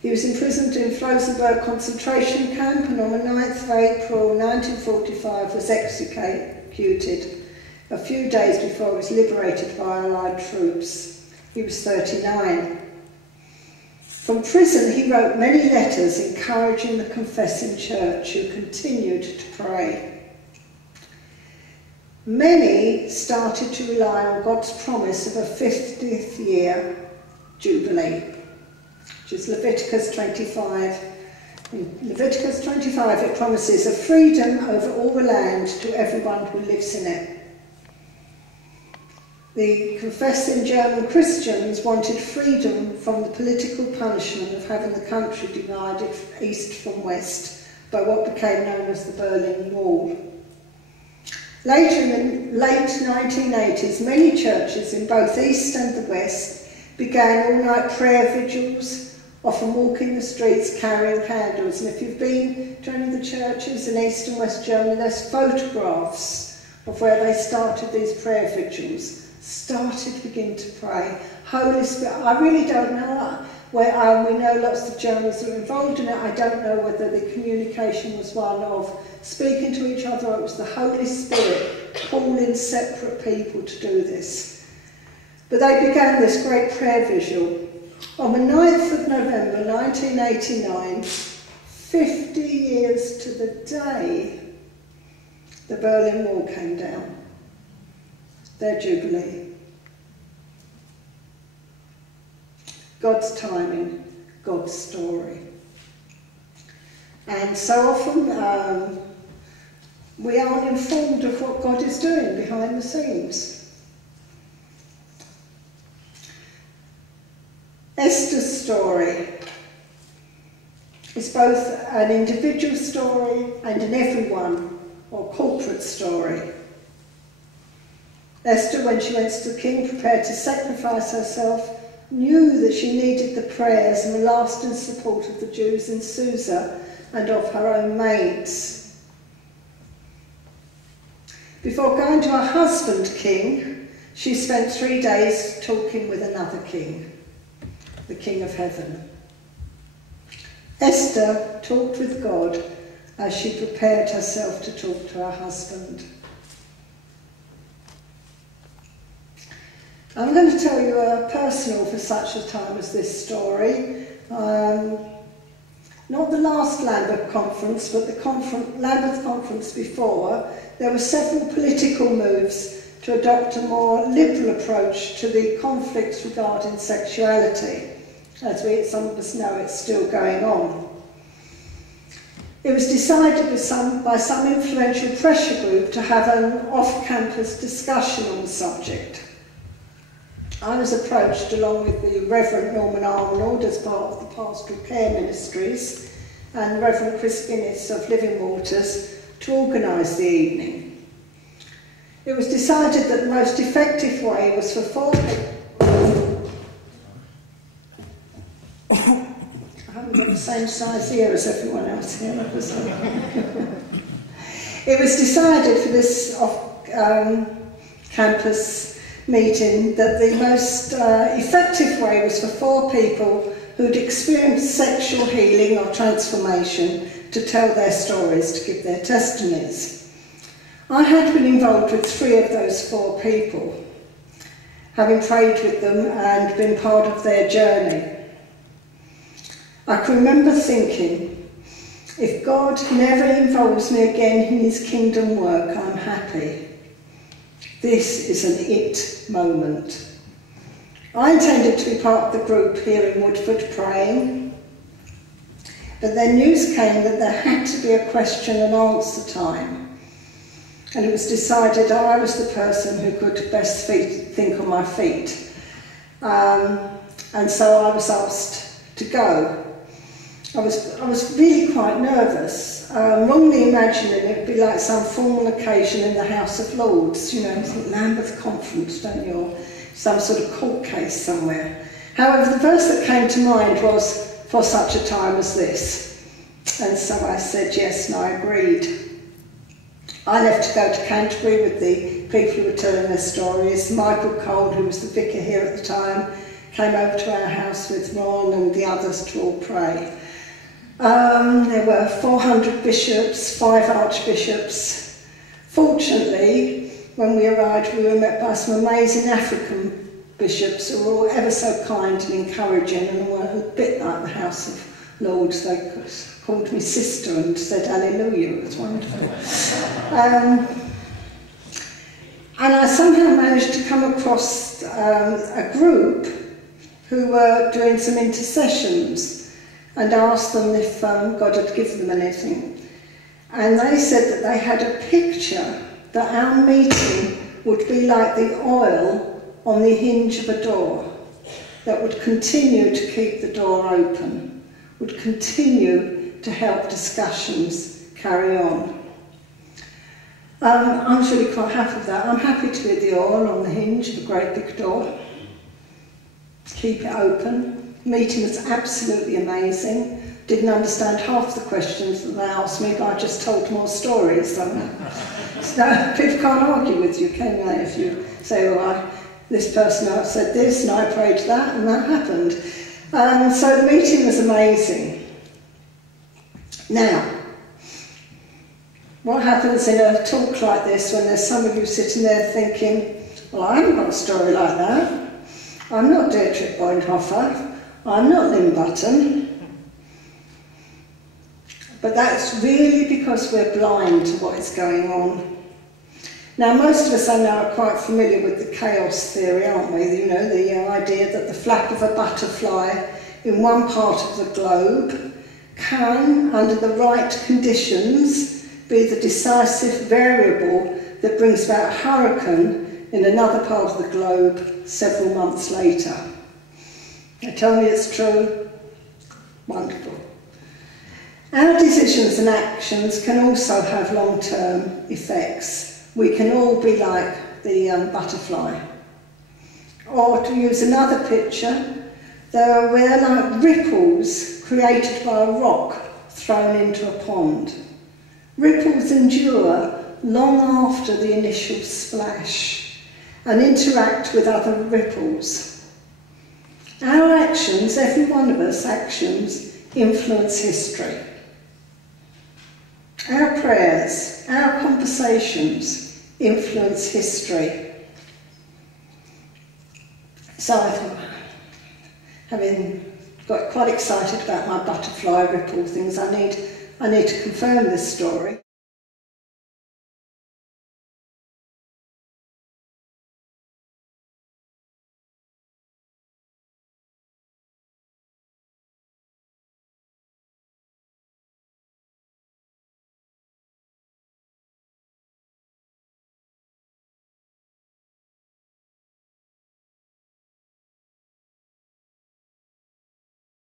He was imprisoned in Flossenburg concentration camp and on the 9th of April 1945 was executed a few days before he was liberated by Allied troops. He was 39. From prison he wrote many letters encouraging the confessing church, who continued to pray. Many started to rely on God's promise of a 50th year jubilee, which is Leviticus 25. In Leviticus 25 it promises a freedom over all the land to everyone who lives in it. The confessing German Christians wanted freedom from the political punishment of having the country divided east from west by what became known as the Berlin Wall. Later in the late 1980s, many churches in both East and the West began all-night prayer vigils, often walking the streets carrying candles. And if you've been to any of the churches in East and West Germany, there's photographs of where they started these prayer vigils. Started to begin to pray. Holy Spirit, I really don't know where, we know lots of Germans that are involved in it. I don't know whether the communication was one of speaking to each other or it was the Holy Spirit calling separate people to do this. But they began this great prayer vigil. On the 9th of November 1989, 50 years to the day, the Berlin Wall came down. Their jubilee. God's timing, God's story. And so often we aren't informed of what God is doing behind the scenes. Esther's story is both an individual story and an everyone or corporate story. Esther, when she went to the king, prepared to sacrifice herself, knew that she needed the prayers and the lasting support of the Jews in Susa and of her own maids. Before going to her husband, king, she spent 3 days talking with another king, the King of Heaven. Esther talked with God as she prepared herself to talk to her husband. I'm going to tell you a personal for such a time as this story. Not the last Lambeth conference, but the Lambeth conference before. There were several political moves to adopt a more liberal approach to the conflicts regarding sexuality. As some of us know, it's still going on. It was decided by some influential pressure group to have an off-campus discussion on the subject. I was approached, along with the Reverend Norman Arnold as part of the Pastoral Care Ministries and Reverend Chris Guinness of Living Waters, to organise the evening. It was decided that the most effective way was for 4 people. I haven't got the same size ear as everyone else here. It was decided for this off-campus meeting that the most effective way was for 4 people who'd experienced sexual healing or transformation to tell their stories, to give their testimonies. I had been involved with 3 of those 4 people, having prayed with them and been part of their journey. I can remember thinking, if God never involves me again in his kingdom work, I'm happy. This is an it moment. I intended to be part of the group here in Woodford praying, but then news came that there had to be a question and answer time. And it was decided I was the person who could best think on my feet. And so I was asked to go. I was really quite nervous, wrongly imagining it would be like some formal occasion in the House of Lords, you know, Lambeth Conference, don't you, or some sort of court case somewhere. However, the verse that came to mind was, for such a time as this. And so I said yes, and I agreed. I left to go to Canterbury with the people who were telling their stories. Michael Cole, who was the vicar here at the time, came over to our house with Ron and the others to all pray. There were 400 bishops, 5 archbishops. Fortunately, when we arrived, we were met by some amazing African bishops who were all ever so kind and encouraging, and were a bit like the House of Lords. They called me sister and said hallelujah. It was wonderful. And I somehow managed to come across a group who were doing some intercessions, and asked them if God had given them anything. And they said that they had a picture that our meeting would be like the oil on the hinge of a door, that would continue to keep the door open, would continue to help discussions carry on. I'm really quite happy with that. I'm happy to be the oil on the hinge of a great big door. Keep it open. Meeting was absolutely amazing. Didn't understand half the questions that they asked me, but I just told more stories. So people can't argue with you, can they? If you say, well, this person said this, and I prayed that, and that happened. So the meeting was amazing. Now, what happens in a talk like this when there's some of you sitting there thinking, well, I haven't got a story like that. I'm not Dietrich Bonhoeffer. I'm not Lin Button. But that's really because we're blind to what is going on. Now, most of us I know are quite familiar with the chaos theory, aren't we? You know, the idea that the flap of a butterfly in one part of the globe can, under the right conditions, be the decisive variable that brings about a hurricane in another part of the globe several months later. They tell me it's true. Wonderful. Our decisions and actions can also have long-term effects. We can all be like the butterfly. Or to use another picture, we're like ripples created by a rock thrown into a pond. Ripples endure long after the initial splash and interact with other ripples. Our actions, every one of us actions, influence history. Our prayers, our conversations influence history. So I thought, having got quite excited about my butterfly ripple things, I need to confirm this story.